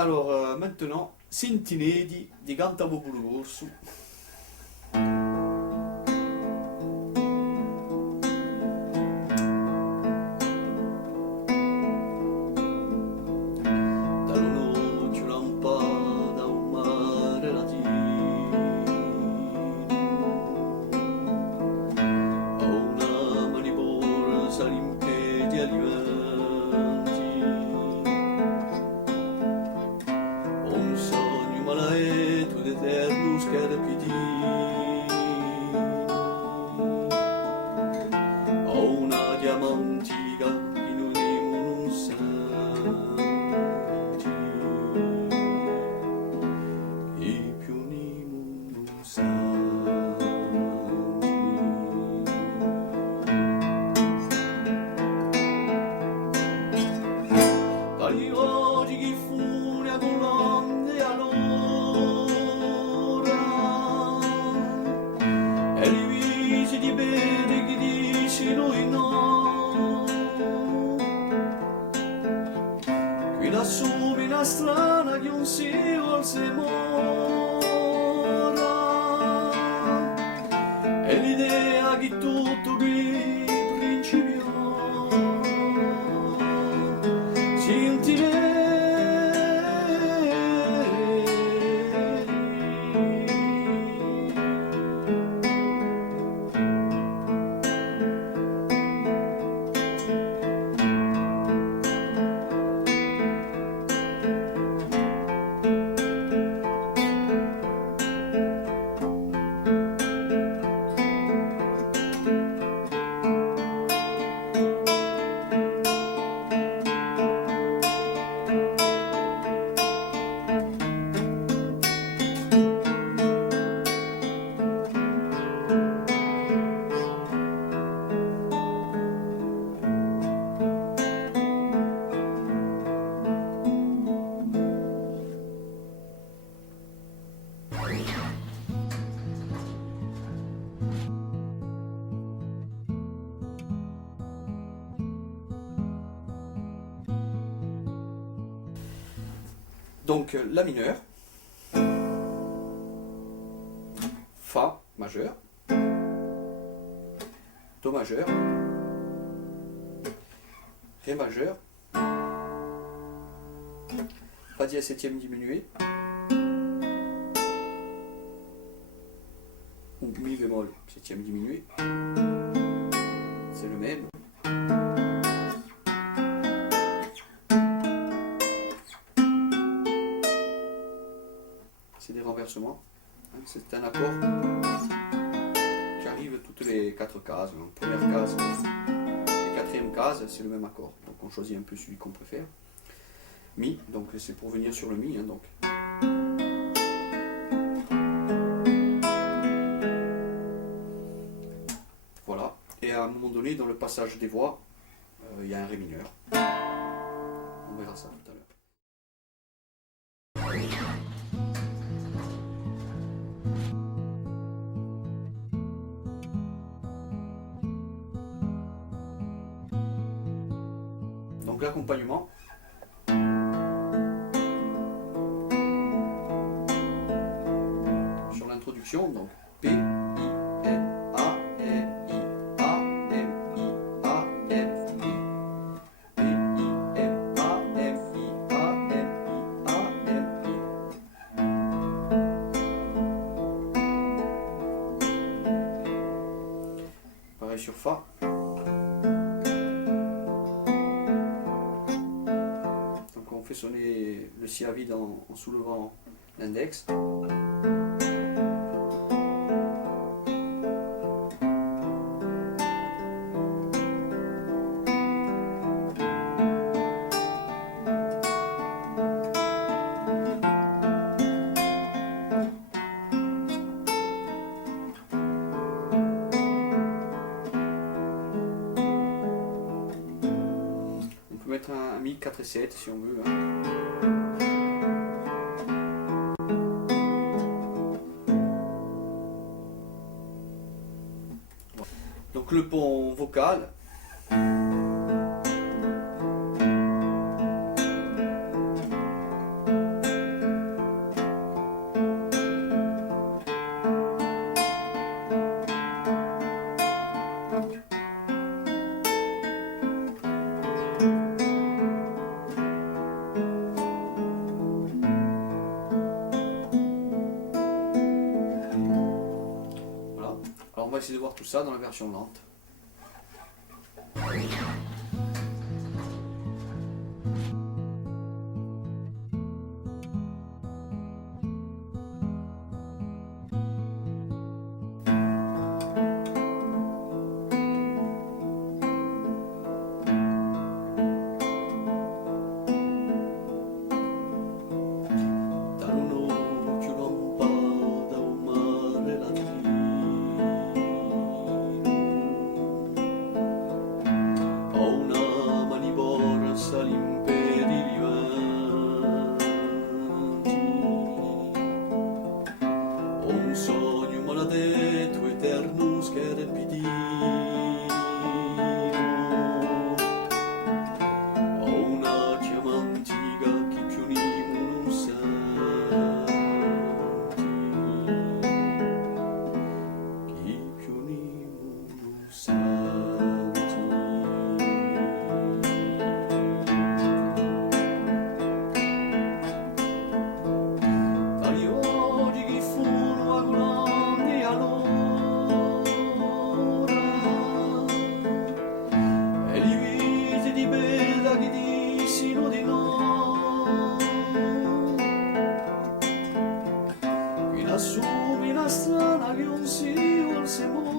Alors maintenant, Sintinedi di Cantavo Burgorso. Dall'occhio lampada un mare latino a una maniposa limpedia livanti un sogno malaeto d'eterno scarpitino a una diamantica che non non santi e più non santi. Dagli oggi chi fu una colonna allora e li visi di bene che dici noi no qui lassù una strana che un si volse mora e l'idea che tutto qui principiò Donc la mineur, Fa majeur, Do majeur, Ré majeur, Fa dièse septième diminué, ou Mi bémol septième diminué, c'est le même. C'est des renversements. C'est un accord qui arrive toutes les 4 cases. Donc, première case et quatrième case, c'est le même accord. Donc on choisit un peu celui qu'on préfère. Mi, donc c'est pour venir sur le Mi. Donc. Voilà. Et à un moment donné, dans le passage des voix, il y a un Ré mineur. On verra ça tout à l'heure. Donc l'accompagnement. Sur l'introduction, donc P, I, N, A, N, I, A, M, I, A, M, I. P, I, M, A, M, I, A, M, I, A, M, I. Pareil sur Fa. On fait sonner le si à vide en soulevant l'index. On peut mettre un Mi 4 et 7 si on veut. Donc le pont vocal. tout ça dans la version lente. Un sogno maledetto eterno schiera il pidino. Ho una chiama antica che più nimo non senti, che più nimo non senti. Dagli oggi che furono agonati allora, e li visi di bella che dissino di no, che l'assumi la strana che non si volse morire.